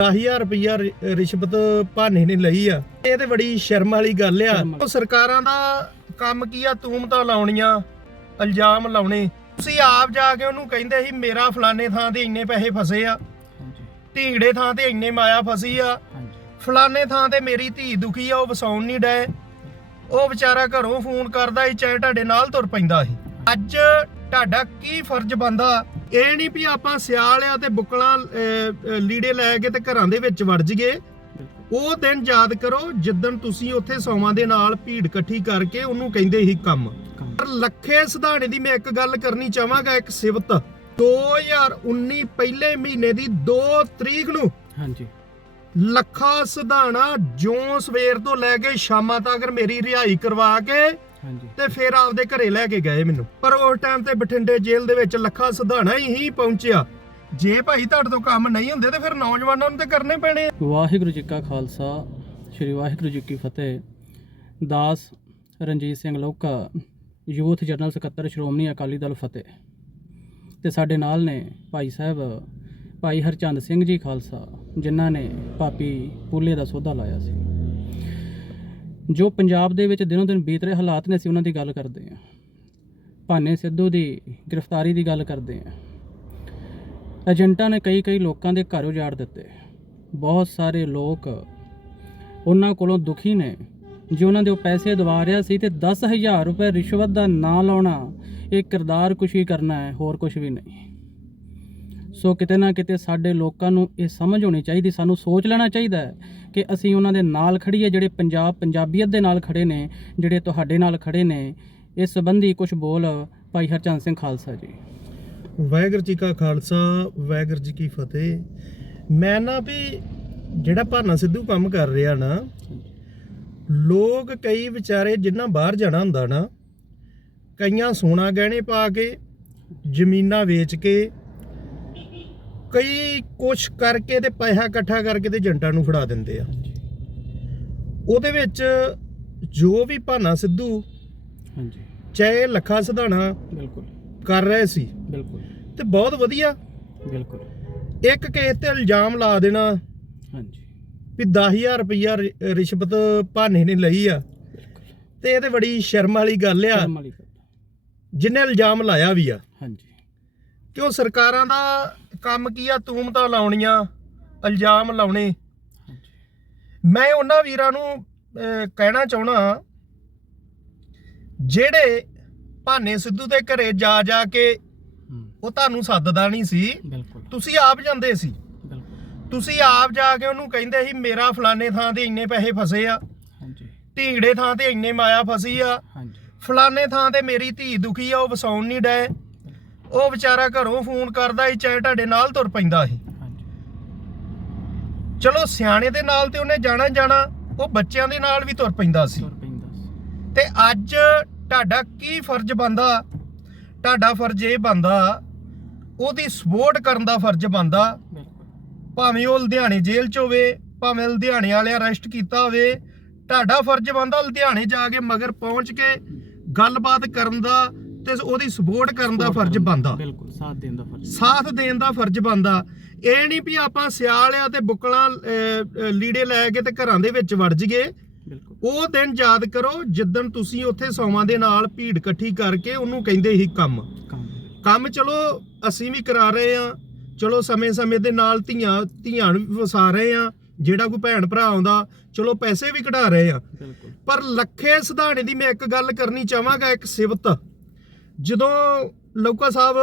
10000 ਰੁਪਇਆ ਰਿਸ਼ਵਤ ਭਾਨੇ ਨੇ ਲਈ ਆ। ਇਹ ਤੇ ਬੜੀ ਸ਼ਰਮ ਵਾਲੀ ਗੱਲ ਆ। ਉਹ ਸਰਕਾਰਾਂ ਦਾ ਕੰਮ ਕੀ ਆ? ਤੂਮਤਾਂ ਲਾਉਣੀਆਂ ਇਲਜ਼ਾਮ ਲਾਉਣੇ। ਤੁਸੀਂ ਆਪ ਜਾ ਕੇ ਉਹਨੂੰ ਕਹਿੰਦੇ ਸੀ ਮੇਰਾ ਫਲਾਣੇ ਥਾਂ ਤੇ ਇੰਨੇ ਪੈਸੇ ਫਸੇ ਆ। ਢੀਂਗੜੇ ਥਾਂ ਤੇ ਇੰਨੇ ਮਾਇਆ ਫਸੀ ਆ। ਫਲਾਣੇ ਥਾਂ ਤੇ ਮੇਰੀ ਧੀ ਦੁਖੀ ਆ ਉਹ ਵਸਾਉਣ ਨਹੀਂ ਡਏ। ਉਹ ਵਿਚਾਰਾ ਘਰੋਂ ਫੋਨ ਕਰਦਾ ਸੀ ਚਾਹੇ ਤੁਹਾਡੇ ਨਾਲ ਤੁਰ ਪੈਂਦਾ ਸੀ। ਅੱਜ ਤੁਹਾਡਾ ਕੀ ਫਰਜ਼ ਬੰਦਾ ਇਹ ਨਹੀਂ ਵੀ ਆਪਾਂ ਸਿਆਲ ਆ ਤੇ ਬੁੱਕਲਾਂ ਲੀੜੇ ਲੈ ਕੇ ਤੇ ਘਰਾਂ ਦੇ ਵਿੱਚ ਵੜ ਬਿਲਕੁਲ। ਉਹ ਦਿਨ ਯਾਦ ਕਰੋ ਜਿੱਦਣ ਤੁਸੀਂ ਉੱਥੇ ਸੌਵਾਂ ਦੇ ਨਾਲ ਭੀੜ ਇਕੱਠੀ ਕਰਕੇ ਉਹਨੂੰ ਕਹਿੰਦੇ ਸੀ ਕੰਮ। ਪਰ ਲੱਖੇ ਸਿਧਾਣੇ ਦੀ ਮੈਂ ਇੱਕ ਗੱਲ ਕਰਨੀ ਚਾਹਾਂਗਾ ਇੱਕ ਸਿਵਤ 2019 ਪਹਿਲੇ ਮਹੀਨੇ ਦੀ 2 ਤਰੀਕ ਨੂੰ ਹਾਂਜੀ। ਲੱਖਾ ਸਿਧਾਣਾ ਜਿਉਂ ਸਵੇਰ ਤੋਂ ਲੈ ਕੇ ਸ਼ਾਮਾਂ ਤੱਕ ਮੇਰੀ ਰਿਹਾਈ ਕਰਵਾ ਕੇ ਤੇ ਫਿਰ ਆਪਦੇ ਘਰੇ ਲੈ ਕੇ ਗਏ ਮੈਨੂੰ। ਪਰ ਉਸ ਟਾਈਮ ਤੇ ਬਠਿੰਡੇ ਜੇਲ੍ਹ ਦੇ ਵਿੱਚ ਲੱਖਾ ਸਿਧਾਣਾ ਹੀ ਪਹੁੰਚਿਆ। ਜੇ ਭਾਈ ਤੁਹਾਡੇ ਤੋਂ ਕੰਮ ਨਹੀਂ ਹੁੰਦੇ ਤੇ ਫਿਰ ਨੌਜਵਾਨਾਂ ਨੂੰ ਤੇ ਕਰਨੇ ਪੈਣੇ ਆ। ਵਾਹਿਗੁਰੂ ਜੀ ਕਾ ਖਾਲਸਾ ਸ੍ਰੀ ਵਾਹਿਗੁਰੂ ਜੀ ਕੀ ਫਤਿਹ। ਦਾਸ ਰਣਜੀਤ ਸਿੰਘ ਲੋਕਾ ਯੂਥ ਜਨਰਲ ਸਕੱਤਰ ਸ਼੍ਰੋਮਣੀ ਅਕਾਲੀ ਦਲ ਫਤਿਹ। ਤੇ ਸਾਡੇ ਨਾਲ ਨੇ ਭਾਈ ਸਾਹਿਬ ਭਾਈ ਹਰਚੰਦ ਸਿੰਘ ਜੀ ਖਾਲਸਾ ਜਿਨ੍ਹਾਂ ਨੇ ਪਾਪੀ ਪੂਲੇ ਦਾ ਸੌਦਾ ਲਾਇਆ ਸੀ। ਜੋ ਪੰਜਾਬ ਦੇ ਵਿੱਚ ਦਿਨੋਂ ਦਿਨ ਬੀਤ ਰਹੇ ਹਾਲਾਤ ਨੇ, ਅਸੀਂ ਉਹਨਾਂ ਦੀ ਗੱਲ ਕਰਦੇ ਹਾਂ। ਭਾਨੇ ਸਿੱਧੂ ਦੀ ਗ੍ਰਿਫਤਾਰੀ ਦੀ ਗੱਲ ਕਰਦੇ ਹਾਂ। ਏਜੰਟਾਂ ਨੇ ਕਈ ਕਈ ਲੋਕਾਂ ਦੇ ਘਰ ਉਜਾੜ ਦਿੱਤੇ। ਬਹੁਤ ਸਾਰੇ ਲੋਕ ਉਹਨਾਂ ਕੋਲੋਂ ਦੁਖੀ ਨੇ, ਜੇ ਉਹਨਾਂ ਦੇ ਉਹ ਪੈਸੇ ਦਵਾ ਰਿਹਾ ਸੀ ਤੇ 10000 ਰੁਪਏ ਰਿਸ਼ਵਤ ਦਾ ਨਾਂ ਲਾਉਣਾ, ਇਹ ਕਿਰਦਾਰ ਕੁਸ਼ੀ ਕਰਨਾ ਹੈ, ਹੋਰ ਕੁਝ ਵੀ ਨਹੀਂ। ਸੋ ਕਿਤੇ ਨਾ ਕਿਤੇ ਸਾਡੇ ਲੋਕਾਂ ਨੂੰ ਇਹ ਸਮਝ ਹੋਣੀ ਚਾਹੀਦੀ, ਸਾਨੂੰ ਸੋਚ ਲੈਣਾ ਚਾਹੀਦਾ ਹੈ ਕਿ ਅਸੀਂ ਉਹਨਾਂ ਦੇ ਨਾਲ ਖੜੀਏ ਜਿਹੜੇ ਪੰਜਾਬ ਪੰਜਾਬੀਅਤ ਦੇ ਨਾਲ ਖੜੇ ਨੇ, ਜਿਹੜੇ ਤੁਹਾਡੇ ਨਾਲ ਖੜੇ ਨੇ, ਇਸ ਸੰਬੰਧੀ ਕੁਝ ਬੋਲ ਭਾਈ ਹਰਚੰਦ ਸਿੰਘ ਖਾਲਸਾ ਜੀ। ਵਾਹਿਗੁਰੂ ਜੀ ਕਾ ਖਾਲਸਾ, ਵਾਹਿਗੁਰੂ ਜੀ ਕੀ ਫਤਿਹ। ਮੈਂ ਨਾ ਵੀ ਜਿਹੜਾ ਭਾਨਾ ਸਿੱਧੂ ਕੰਮ ਕਰ ਰਿਹਾ ਨਾ, ਲੋਕ ਕਈ ਵਿਚਾਰੇ ਜਿੰਨਾ ਬਾਹਰ ਜਾਣਾ ਹੁੰਦਾ ਨਾ, ਕਈਆਂ ਸੋਨਾ ਗਹਿਣੇ ਪਾ ਕੇ, ਜ਼ਮੀਨਾਂ ਵੇਚ ਕੇ ਕਈ ਕੁਛ ਕਰਕੇ ਤੇ ਪੈਸਾ ਇਕੱਠਾ ਕਰਕੇ ਤੇ ਏਜੰਟਾਂ ਨੂੰ ਫੜਾ ਦਿੰਦੇ ਆ। ਉਹਦੇ ਵਿੱਚ ਜੋ ਵੀ ਭਾਨਾ ਸਿੱਧੂ ਹਾਂਜੀ। ਚਾਹੇ ਲੱਖਾ ਸਿਧਾਣਾ ਬਿਲਕੁਲ। ਕਰ ਰਹੇ ਸੀ। ਬਿਲਕੁਲ। ਤੇ ਬਹੁਤ ਵਧੀਆ। ਬਿਲਕੁਲ। ਇੱਕ ਕੇਸ ਤੇ ਇਲਜ਼ਾਮ ਲਾ ਦੇਣਾ ਹਾਂਜੀ। ਵੀ 10000 ਰੁਪਇਆ ਰਿਸ਼ਵਤ ਭਾਨੇ ਨੇ ਲਈ ਆ। ਤੇ ਇਹ ਤੇ ਬੜੀ ਸ਼ਰਮ ਵਾਲੀ ਗੱਲ ਆ। ਜਿੰਨੇ ਇਲਜ਼ਾਮ ਲਾਇਆ ਵੀ ਆ। ਹਾਂਜੀ। ਕਿਉਂ ਸਰਕਾਰਾਂ ਦਾ ਕੰਮ ਕੀ ਆ? ਤੂਮਤਾਂ ਲਾਉਣੀਆਂ ਇਲਜ਼ਾਮ ਲਾਉਣੇ। ਮੈਂ ਉਹਨਾਂ ਵੀਰਾਂ ਨੂੰ ਕਹਿਣਾ ਚਾਹਣਾ ਜਿਹੜੇ ਭਾਨੇ ਸਿੱਧੂ ਦੇ ਘਰੇ ਜਾ ਜਾ ਕੇ ਉਹ ਤੁਹਾਨੂੰ ਸੱਦਦਾ ਨਹੀਂ ਸੀ। ਤੁਸੀਂ ਆਪ ਜਾਂਦੇ ਸੀ। ਤੁਸੀਂ ਆਪ ਜਾ ਕੇ ਉਹਨੂੰ ਕਹਿੰਦੇ ਸੀ ਮੇਰਾ ਫਲਾਣੇ ਥਾਂ ਤੇ ਇੰਨੇ ਪੈਸੇ ਫਸੇ ਆ। ਹਾਂਜੀ। ਢੀਂਗੜੇ ਥਾਂ ਤੇ ਇੰਨੇ ਮਾਇਆ ਫਸੀ ਆ। ਹਾਂਜੀ। ਫਲਾਣੇ ਥਾਂ ਤੇ ਮੇਰੀ ਧੀ ਦੁਖੀ ਆ ਉਹ ਵਸਾਉਣ ਨਹੀਂ ਡਏ। ਉਹ ਵਿਚਾਰਾ ਘਰੋਂ ਫੋਨ ਕਰਦਾ ਸੀ ਚਾਹੇ ਤੁਹਾਡੇ ਨਾਲ ਤੁਰ ਪੈਂਦਾ ਸੀ। ਚਲੋ ਸਿਆਣੇ ਦੇ ਨਾਲ ਤੇ ਉਹਨੇ ਜਾਣਾ ਹੀ ਜਾਣਾ ਉਹ ਬੱਚਿਆਂ ਦੇ ਨਾਲ ਵੀ ਤੁਰ ਪੈਂਦਾ ਸੀ। ਤੁਰ ਪੈਂਦਾ ਸੀ। ਤੇ ਅੱਜ ਤੁਹਾਡਾ ਕੀ ਫਰਜ਼ ਬੰਦਾ ਤੁਹਾਡਾ ਫਰਜ਼ ਇਹ ਬੰਦਾ ਉਹਦੀ ਸਪੋਰਟ ਕਰਨ ਦਾ ਫਰਜ਼ ਬੰਦਾ ਭਾਵੇਂ ਉਹ ਲੁਧਿਆਣੇ ਜੇਲ੍ਹ 'ਚ ਹੋਵੇ ਭਾਵੇਂ ਲੁਧਿਆਣੇ ਵਾਲਿਆਂ ਅਰੈਸਟ ਕੀਤਾ ਹੋਵੇ ਤੁਹਾਡਾ ਫਰਜ਼ ਬੰਦਾ ਲੁਧਿਆਣੇ ਜਾ ਕੇ ਮਗਰ ਪਹੁੰਚ ਕੇ ਗੱਲਬਾਤ ਕਰਨ ਦਾ ਤੇ ਉਹਦੀ ਸਪੋਰਟ ਕਰਨ ਦਾ ਫਰਜ਼ ਬੰਦਾ ਬਿਲਕੁਲ ਸਾਥ ਦੇਣ ਦਾ ਫਰਜ਼। ਸਾਥ ਦੇਣ ਦਾ ਫਰਜ਼ ਬੰਦਾ ਇਹ ਨਹੀਂ ਵੀ ਆਪਾਂ ਸਿਆਲ ਆ ਤੇ ਬੁੱਕਲਾਂ ਲੀੜੇ ਲੈ ਕੇ ਤੇ ਘਰਾਂ ਦੇ ਵਿੱਚ ਵੜ ਬਿਲਕੁਲ। ਉਹ ਦਿਨ ਯਾਦ ਕਰੋ ਜਿੱਦਣ ਤੁਸੀਂ ਉੱਥੇ ਸੌਵਾਂ ਦੇ ਨਾਲ ਭੀੜ ਇਕੱਠੀ ਕਰਕੇ ਉਹਨੂੰ ਕਹਿੰਦੇ ਸੀ ਕੰਮ। ਕੰਮ। ਚਲੋ ਅਸੀਂ ਵੀ ਕਰਾ ਰਹੇ ਆ ਚਲੋ ਸਮੇਂ-ਸਮੇਂ ਦੇ ਨਾਲ ਧੀਆਂ ਧੀਆਂ ਨੂੰ ਵਸਾ ਰਹੇ ਆ ਜਿਹੜਾ ਕੋਈ ਭੈਣ ਭਰਾ ਆਉਂਦਾ ਚਲੋ ਪੈਸੇ ਵੀ ਕਢਾ ਰਹੇ ਆ ਬਿਲਕੁਲ। ਪਰ ਲੱਖੇ ਸਿਧਾਣੇ ਦੀ ਮੈਂ ਇੱਕ ਗੱਲ ਕਰਨੀ ਚਾਹਾਂਗਾ ਇੱਕ ਸਿਵਤ ਜਦੋਂ ਲੌਕਾ ਸਾਹਿਬ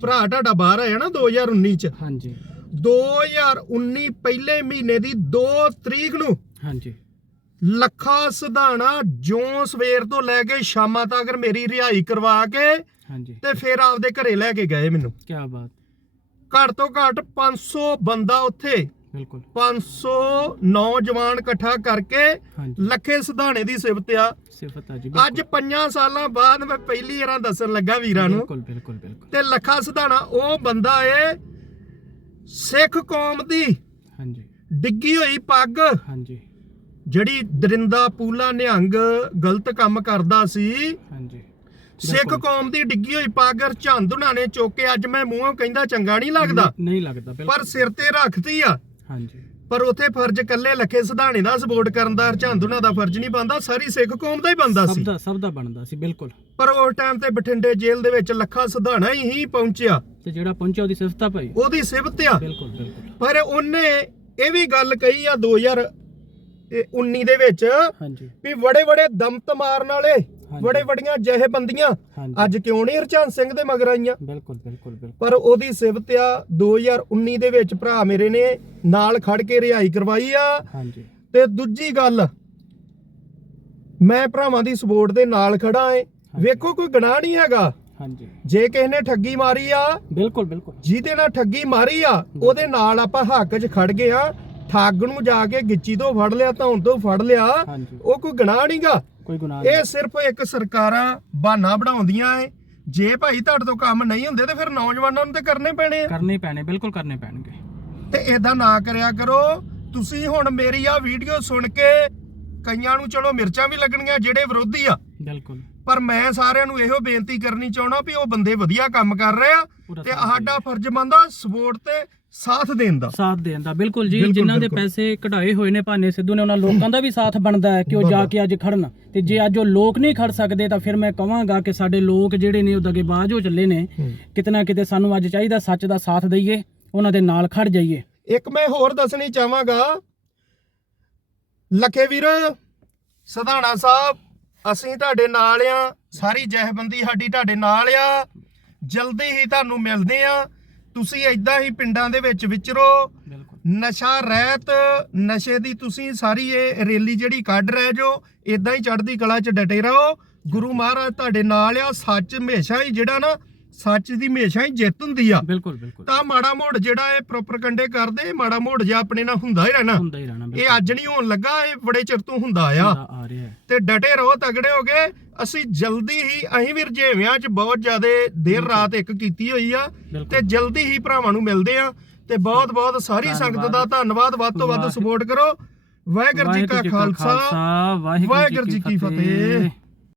ਭਰਾ ਤੁਹਾਡਾ ਬਾਹਰ ਆਇਆ ਨਾ 2019 ਚ। ਹਾਂਜੀ। 2019 ਪਹਿਲੇ ਮਹੀਨੇ ਦੀ 2 ਤਰੀਕ ਨੂੰ ਹਾਂਜੀ। ਲੱਖਾ ਸਿਧਾਣਾ ਜਿਉਂ ਸਵੇਰ ਤੋਂ ਲੈ ਕੇ ਸ਼ਾਮਾਂ ਤੱਕ ਮੇਰੀ ਰਿਹਾਈ ਕਰਵਾ ਕੇ ਹਾਂਜੀ। ਤੇ ਫਿਰ ਆਪਦੇ ਘਰੇ ਲੈ ਕੇ ਗਏ ਮੈਨੂੰ। ਕੀ ਬਾਤ। ਘੱਟ ਤੋਂ ਘੱਟ 500 ਬੰਦਾ ਉੱਥੇ ਬਿਲਕੁਲ। 500 ਨੌਜਵਾਨ ਇਕੱਠਾ ਕਰਕੇ ਲੱਖੇ ਸਿਧਾਣੇ ਦੀ ਸਿਫਤ ਆ। ਸਿਫਤ ਆ ਜੀ ਅੱਜ 5 ਸਾਲਾਂ ਬਾਅਦ ਮੈਂ ਪਹਿਲੀ ਵਾਰ ਦੱਸਣ ਲੱਗਾ ਵੀਰਾਂ ਨੂੰ। ਬਿਲਕੁਲ ਬਿਲਕੁਲ ਬਿਲਕੁਲ। ਤੇ ਲੱਖਾ ਸਿਧਾਣਾ ਉਹ ਬੰਦਾ ਏ ਸਿੱਖ ਕੌਮ ਦੀ। ਹਾਂਜੀ। ਡਿੱਗੀ ਹੋਈ ਪੱਗ। ਹਾਂਜੀ। ਜਿਹੜੀ ਦਰਿੰਦਾ ਪੂਲਾ ਨਿਹੰਗ ਗਲਤ ਕੰਮ ਕਰਦਾ ਸੀ। ਹਾਂਜੀ। ਸਿੱਖ। ਕੌਮ ਦੀ ਡਿੱਗੀ ਹੋਈ ਪੱਗ ਚੰਦ ਉਹਨਾਂ ਨੇ ਚੁੱਕ ਅੱਜ ਮੈਂ ਮੂੰਹੋਂ ਕਹਿੰਦਾ ਚੰਗਾ ਨਹੀਂ ਲੱਗਦਾ। ਨਹੀਂ- ਲੱਗਦਾ ਪਰ ਸਿਰ ਤੇ ਰੱਖਤੀ ਆ। ਹਾਂਜੀ। ਪਰ ਉਥੇ ਫਰਜ਼ ਇਕੱਲੇ ਲੱਖੇ ਸਿਧਾਣੇ ਦਾ ਸਪੋਰਟ ਕਰਨ ਦਾ ਹਰਚੰਦੁਨਾ ਦਾ ਫਰਜ਼ ਨਹੀਂ ਬੰਦਾ ਸਾਰੀ ਸਿੱਖ ਕੌਮ ਦਾ ਹੀ ਬੰਦਾ ਸਭ ਸੀ। ਦਾ ਸਭ ਦਾ ਬਣਦਾ ਸੀ ਬਿਲਕੁਲ। ਪਰ ਉਸ ਟਾਈਮ ਤੇ ਬਠਿੰਡੇ ਜੇਲ੍ਹ ਦੇ ਵਿੱਚ ਲੱਖਾ ਸਿਧਾਣਾ ਹੀ ਹੀ ਪਹੁੰਚਿਆ। ਤੇ ਜਿਹੜਾ ਪਹੁੰਚਿਆ ਉਹਦੀ ਸਿਫਤ ਆ ਭਾਈ। ਉਹਦੀ ਸਿਫਤ ਆ। ਬਿਲਕੁਲ ਬਿਲਕੁਲ। ਪਰ ਉਹਨੇ ਇਹ ਵੀ ਗੱਲ ਕਹੀ ਆ 2019 ਦੇ ਵਿੱਚ ਹਾਂਜੀ। ਵੀ ਬੜੇ ਬੜੇ ਦਮਤ ਮਾਰਨ ਵਾਲੇ। ਬੜੇ ਬੜੀਆਂ ਜਹੇਬੰਦੀਆਂ ਅੱਜ ਕਿਉਂ ਨਹੀਂ ਹਰਚੰਦ ਸਿੰਘ ਦੇ ਮਗਰ ਆਈਆਂ? ਬਿਲਕੁਲ ਬਿਲਕੁਲ ਬਿਲਕੁਲ। ਪਰ ਉਹਦੀ ਸਿਫਤ ਆ 2019 ਦੇ ਵਿੱਚ ਭਰਾ ਮੇਰੇ ਨੇ ਨਾਲ ਖੜ ਕੇ ਰਿਹਾਈ ਕਰਵਾਈ ਆ। ਹਾਂਜੀ। ਤੇ ਦੂਜੀ ਗੱਲ ਮੈਂ ਭਰਾਵਾਂ ਦੀ ਸਪੋਰਟ ਦੇ ਨਾਲ ਖੜਾ ਏ ਵੇਖੋ ਕੋਈ ਗੁਨਾਹ ਨਹੀਂ ਹੈਗਾ। ਹਾਂਜੀ। ਜੇ ਕਿਸੇ ਨੇ ਠੱਗੀ ਮਾਰੀ ਆ ਬਿਲਕੁਲ ਬਿਲਕੁਲ। ਜਿਹਦੇ ਨਾਲ ਠੱਗੀ ਮਾਰੀ ਆ ਉਹਦੇ ਨਾਲ ਆਪਾਂ ਹੱਕ 'ਚ ਖੜ ਗਏ ਆ। ਠੱਗ ਨੂੰ ਜਾ ਕੇ ਗਿੱਚੀ ਤੋਂ ਫੜ ਲਿਆ ਧੌਣ ਤੋਂ ਫੜ ਲਿਆ। ਉਹ ਕੋਈ ਗੁਨਾਹ ਨਹੀਂਗਾ ਕੋਈ ਗੁਨਾਹ ਨਹੀਂ। ਇਹ ਸਿਰਫ ਇੱਕ ਸਰਕਾਰਾਂ ਬਹਾਨਾ ਬਣਾਉਂਦੀਆਂ ਏ ਜੇ ਭਾਈ ਤੁਹਾਡੇ ਤੋਂ ਕੰਮ ਨਹੀਂ ਹੁੰਦੇ ਤੇ ਫਿਰ ਨੌਜਵਾਨਾਂ ਨੂੰ ਤੇ ਕਰਨੇ ਪੈਣੇ ਆ। ਕਰਨੇ ਪੈਣੇ ਬਿਲਕੁਲ ਕਰਨੇ ਪੈਣਗੇ। ਤੇ ਇਦਾਂ ਨਾ ਕਰਿਆ ਕਰੋ। ਤੁਸੀਂ ਹੁਣ ਮੇਰੀ ਆ ਵੀਡੀਓ ਸੁਣ ਕੇ ਕਈਆਂ ਨੂੰ ਚਲੋ ਮਿਰਚਾਂ ਵੀ ਲੱਗਣਗੀਆਂ ਜਿਹੜੇ ਵਿਰੋਧੀ ਆ। ਬਿਲਕੁਲ। ਪਰ ਮੈਂ ਸਾਰਿਆਂ ਨੂੰ ਇਹੋ ਬੇਨਤੀ ਕਰਨੀ ਚਾਹਣਾ ਵੀ ਉਹ ਬੰਦੇ ਵਧੀਆ ਕੰਮ ਕਰ ਰਹੇ ਆ ਤੇ ਸਾਡਾ ਫਰਜ਼ ਬਣਦਾ ਸਪੋਰਟ ਤੇ ਸਾਥ ਦੇਣ ਦਾ। ਸਾਥ ਦੇਣ ਦਾ। ਬਿਲਕੁਲ ਜੀ ਜਿਨ੍ਹਾਂ ਦੇ। ਪੈਸੇ ਕਢਾਏ ਹੋਏ ਨੇ ਭਾਨੇ ਸਿੱਧੂ ਨੇ ਉਹਨਾਂ ਲੋਕਾਂ ਦਾ ਵੀ ਸਾਥ ਬਣਦਾ ਹੈ ਕਿ ਉਹ ਜਾ ਕੇ ਅੱਜ ਖੜਨ। ਤੇ ਜੇ ਅੱਜ ਉਹ ਲੋਕ ਨਹੀਂ ਖੜ ਸਕਦੇ ਤਾਂ ਫਿਰ ਮੈਂ ਕਹਾਂਗਾ ਕਿ ਸਾਡੇ ਲੋਕ ਜਿਹੜੇ ਨੇ ਉਹ ਦਗੇਬਾਜ਼ ਹੋ ਚੱਲੇ ਨੇ। ਕਿਤੇ ਨਾ ਕਿਤੇ ਸਾਨੂੰ ਅੱਜ ਚਾਹੀਦਾ ਸੱਚ ਦਾ ਸਾਥ ਦਈਏ ਉਹਨਾਂ ਦੇ ਨਾਲ ਖੜ ਜਾਈਏ। ਇੱਕ ਮੈਂ ਹੋਰ ਦੱਸਣੀ ਚਾਹਾਂਗਾ। ਲਖੇ ਵੀਰ ਸਧਾਣਾ ਸਾਹਿਬ ਅਸੀਂ ਤੁਹਾਡੇ ਨਾਲ ਆ ਸਾਰੀ ਜਹਬੰਦੀ ਸਾਡੀ ਤੁਹਾਡੇ ਨਾਲ ਆ। ਜਲਦੀ ਹੀ ਤੁਹਾਨੂੰ ਮਿਲਦੇ ਆ। ਤੁਸੀਂ ਐਦਾਂ ਹੀ ਪਿੰਡਾਂ ਦੇ ਵਿੱਚ ਵਿਚਰੋ। ਨਸ਼ਾ ਰਹਿਤ ਨਸ਼ੇ ਦੀ ਤੁਸੀਂ ਸਾਰੀ ਇਹ ਰੈਲੀ ਜਿਹੜੀ ਕੱਢ ਰਹੇ ਜੋ ਇਦਾਂ ਹੀ ਚੜ੍ਹਦੀ ਕਲਾ 'ਚ ਡਟੇ ਰਹੋ। ਗੁਰੂ ਮਹਾਰਾਜ ਤੁਹਾਡੇ ਨਾਲ ਆ ਸੱਚ ਹਮੇਸ਼ਾ ਹੀ ਜਿਹੜਾ ਨਾ ਸੱਚ ਦੀ ਹਮੇਸ਼ਾ ਹੀ ਜਿੱਤ ਹੁੰਦੀ ਆ। ਬਿਲਕੁਲ ਬਿਲਕੁਲ। ਤਾਂ ਮਾੜਾ ਮੋੜ ਜਿਹੜਾ ਇਹ ਪ੍ਰੋਪਰ ਕੰਡੇ ਕਰਦੇ ਮਾੜਾ ਮੋੜ ਜਿਹਾ ਆਪਣੇ ਨਾਲ ਹੁੰਦਾ ਹੀ ਰਹਿਣਾ। ਹੁੰਦਾ ਹੀ ਰਹਿਣਾ ਇਹ ਅੱਜ ਨਹੀਂ ਹੋਣ ਲੱਗਾ ਇਹ ਬੜੇ ਚਿਰ ਤੋਂ ਹੁੰਦਾ ਆ। ਤੇ ਡਟੇ ਰਹੋ ਤਗੜੇ ਹੋ ਗਏ ਅਸੀਂ ਜਲਦੀ ਹੀ ਅਸੀਂ ਵੀ ਰਜੇਵਿਆਂ 'ਚ ਬਹੁਤ ਜ਼ਿਆਦਾ ਦੇਰ ਰਾਤ ਇੱਕ ਕੀਤੀ ਹੋਈ ਆ। ਤੇ ਜਲਦੀ ਹੀ ਭਰਾਵਾਂ ਨੂੰ ਮਿਲਦੇ ਆ। ਤੇ ਬਹੁਤ ਬਹੁਤ ਸਾਰੀ ਸੰਗਤ ਦਾ ਧੰਨਵਾਦ। ਵੱਧ ਤੋਂ ਵੱਧ ਸਪੋਰਟ ਕਰੋ। ਵਾਹਿਗੁਰੂ ਜੀ ਕਾ ਖਾਲਸਾ ਵਾਹਿਗੁਰੂ ਜੀ ਕੀ ਫਤਿਹ।